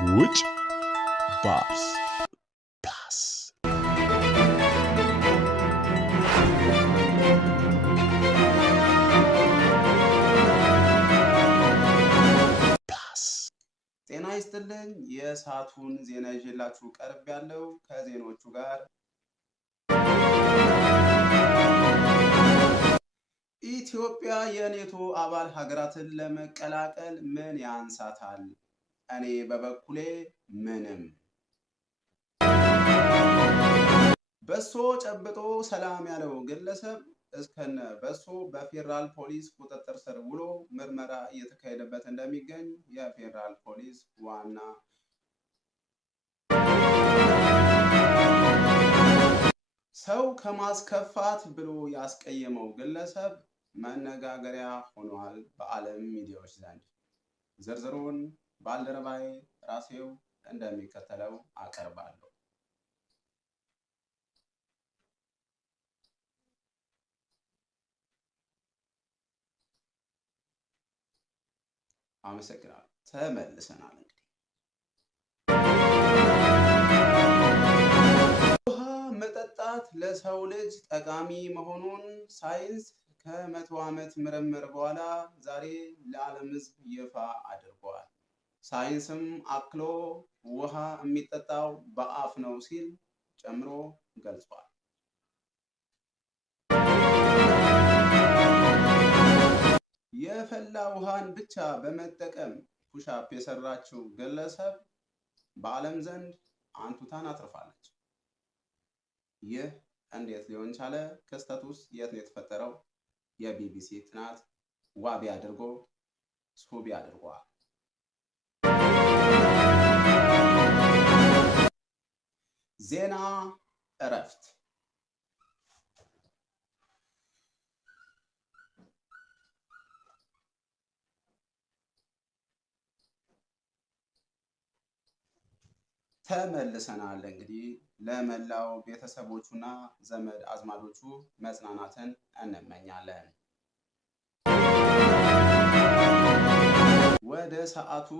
Which bars plus plus ጤና ይስጥልኝ። የሰዓቱን ዜና ይዤላችሁ ቀርብ ያለው ከዜናዎቹ ጋር ኢትዮጵያ የኔቶ አባል ሀገራትን ለመቀላቀል ምን ያንሳታል? እኔ በበኩሌ ምንም። በሶ ጨብጦ ሰላም ያለው ግለሰብ እስከነ በሶ በፌዴራል ፖሊስ ቁጥጥር ስር ውሎ ምርመራ እየተካሄደበት እንደሚገኝ የፌዴራል ፖሊስ ዋና ሰው ከማስከፋት ብሎ ያስቀየመው ግለሰብ መነጋገሪያ ሆኗል በዓለም ሚዲያዎች ዘንድ። ዝርዝሩን ባልደረባዬ ራሴው እንደሚከተለው አቀርባለሁ። አመሰግናለሁ። ተመልሰናል። እንግዲህ ውሃ መጠጣት ለሰው ልጅ ጠቃሚ መሆኑን ሳይንስ ከ100 ዓመት ምርምር በኋላ ዛሬ ለዓለም ሕዝብ ይፋ አድርጓል። ሳይንስም አክሎ ውሃ የሚጠጣው በአፍ ነው ሲል ጨምሮ ገልጿል። የፈላ ውሃን ብቻ በመጠቀም ፑሻፕ የሰራችው ግለሰብ በዓለም ዘንድ አንቱታን አትርፋለች። ይህ እንዴት ሊሆን ቻለ? ክስተቱስ የት ነው የተፈጠረው? የቢቢሲ ጥናት ዋቢ አድርጎ ሱቢ አድርጓል። ዜና እረፍት። ተመልሰናል። እንግዲህ ለመላው ቤተሰቦቹና ዘመድ አዝማዶቹ መጽናናትን እንመኛለን። ወደ ሰዓቱ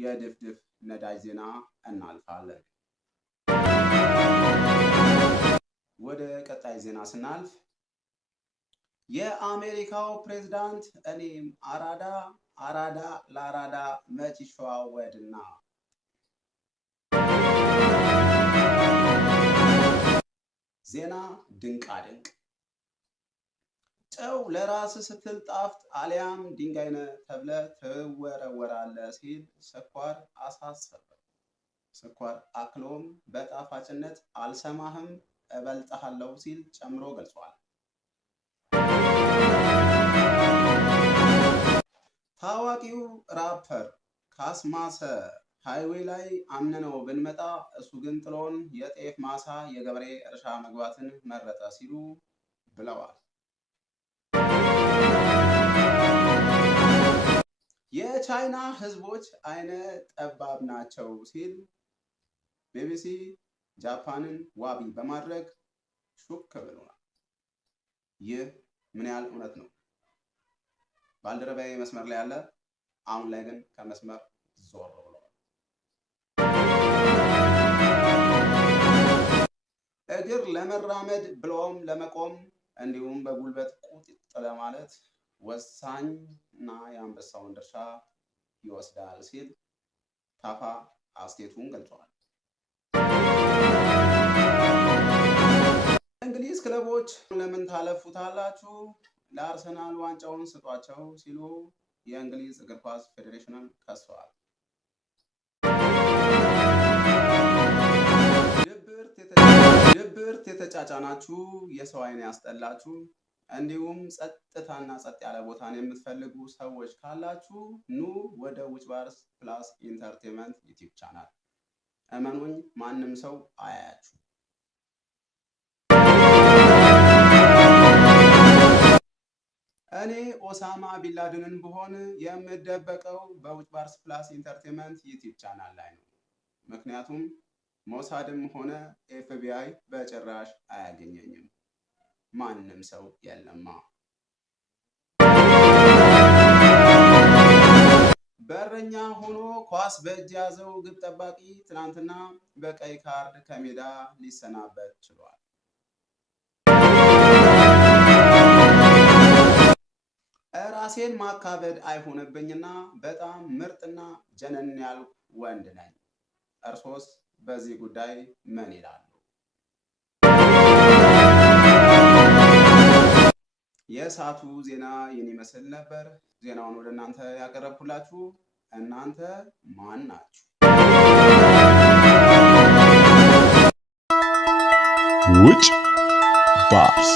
የድፍድፍ ነዳጅ ዜና እናልፋለን። ወደ ቀጣይ ዜና ስናልፍ የአሜሪካው ፕሬዝዳንት እኔም አራዳ አራዳ ለአራዳ መች ይሸዋወድና ዜና ድንቃድንቅ። ጨው ለራስ ስትል ጣፍጥ አሊያም ድንጋይ ነህ ተብለህ ትወረወራለህ ሲል ስኳር አሳሰበ። ስኳር አክሎም በጣፋጭነት አልሰማህም እበልጥሃለሁ ሲል ጨምሮ ገልጿል። ታዋቂው ራፐር ካስማሰ ሃይዌይ ላይ አምነነው ብንመጣ እሱ ግን ጥሎን የጤፍ ማሳ የገበሬ እርሻ መግባትን መረጠ ሲሉ ብለዋል። የቻይና ሕዝቦች አይነ ጠባብ ናቸው ሲል ቢቢሲ ጃፓንን ዋቢ በማድረግ ሹክ ብሏል። ይህ ምን ያህል እውነት ነው? ባልደረባዬ መስመር ላይ ያለ፣ አሁን ላይ ግን ከመስመር ዞር ብሏል። እግር ለመራመድ ብሎም ለመቆም እንዲሁም በጉልበት ቁጥጥ ለማለት ወሳኝ እና የአንበሳውን ድርሻ ይወስዳል ሲል ታፋ አስተያየቱን ገልጿል። እንግሊዝ ክለቦች ለምን ታለፉታላችሁ? ለአርሰናል ዋንጫውን ስጧቸው ሲሉ የእንግሊዝ እግር ኳስ ፌዴሬሽንን ከሰዋል። ድብርት የተጫጫናችሁ፣ የሰው አይን ያስጠላችሁ እንዲሁም ጸጥታና ጸጥ ያለ ቦታን የምትፈልጉ ሰዎች ካላችሁ ኑ ወደ ዊች ባርስ ፕላስ ኢንተርቴንመንት ዩቲዩብ ቻናል። እመኑኝ ማንም ሰው አያያችሁ። እኔ ኦሳማ ቢንላደንን ብሆን የምደበቀው በዊች ባርስ ፕላስ ኢንተርቴንመንት ዩቲዩብ ቻናል ላይ ነው። ምክንያቱም ሞሳድም ሆነ ኤፍቢአይ በጭራሽ አያገኘኝም። ማንም ሰው የለማ። በረኛ ሆኖ ኳስ በእጅ ያዘው ግብ ጠባቂ ትናንትና በቀይ ካርድ ከሜዳ ሊሰናበት ችሏል። ራሴን ማካበድ አይሆንብኝና በጣም ምርጥና ጀነን ያልኩ ወንድ ነኝ። እርሶስ በዚህ ጉዳይ ምን ይላሉ? የሰዓቱ ዜና ይህን ይመስል ነበር። ዜናውን ወደ እናንተ ያቀረብኩላችሁ እናንተ ማን ናችሁ? ውጭ ባስ